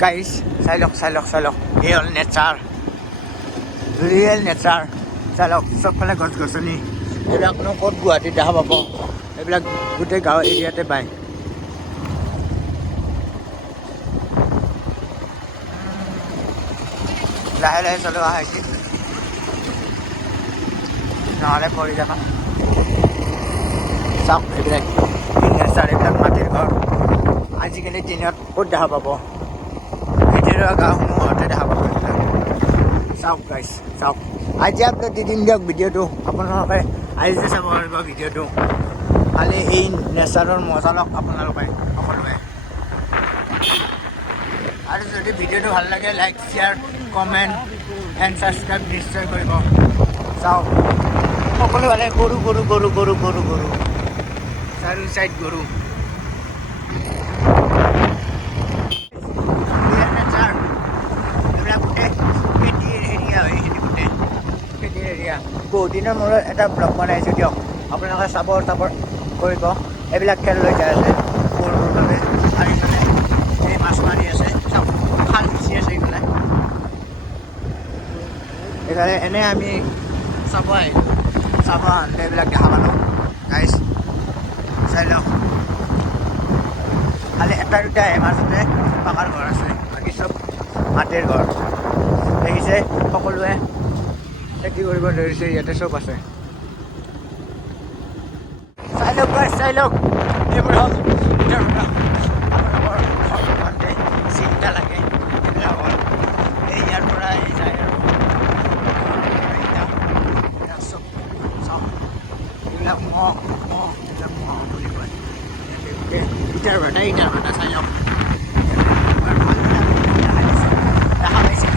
guys চাই লওক এই হ'ল নেচাৰ ৰিয়েল নেচাৰ চাই লওক চবফালে গছ গছনি এইবিলাক কোনো ক'ত গুৱাহাটীত দেখা পাব এইবিলাক গোটেই গাঁও এৰিয়াতে পায় লাহে লাহে চলোৱা হৈছে নহ'লে পৰি যাব চাওক এইবিলাক নেচাৰ এইবিলাক মাটিৰ ঘৰ আজিকালি দিনত ক'ত দেখা পাব ভিতৰুৱা গাঁওসমূহতে দেখা পাব এইবিলাক চাওক গাইছ চাওক আজি আপলোড দি দিম দিয়ক ভিডিঅ'টো আপোনালোকে আজি চাব পাৰিব ভিডিঅ'টো খালি এই নেচাৰৰ মজা লওক আপোনালোকে সকলোৱে আৰু যদি ভিডিঅ'টো ভাল লাগে like share comment and subscribe নিশ্চয় কৰিব চাওক সকলো ফালে গৰু চাৰি চাইড গৰু বহুত দিনৰ মূৰত এটা ব্লগ বনাইছোঁ দিয়ক আপোনালোকে চাপৰ্ট কৰিব এইবিলাক খেল লৈ যাই আছে গৰুৰ বাবে আৰু ইফালে এই মাছ মাৰি আছে চাওক খাল সিঁচি আছে এইফালে এনে আমি চাব আহিলোঁ চাব আহোঁতে এইবিলাক দেখা পালোঁ গাইজ চাই লওক খালি এটা দুটা মাজতে পাকাৰ ঘৰ আছে বাকী চব মাটিৰ ঘৰ দেখিছে সকলোৱে খেতি কৰিব ধৰিছে ইয়াতে চব আছে চাই লওক এইবোৰ হ'ল আপোনালোকৰ ঘৰখনতে চিন্তা লাগে এইবিলাক হ'ল এই ইয়াৰ পৰা এই যায় আৰু চব চাওক এইবিলাক মহ বুলি কয় ইটাৰ ভাটা চাই লওক দেখা পাইছে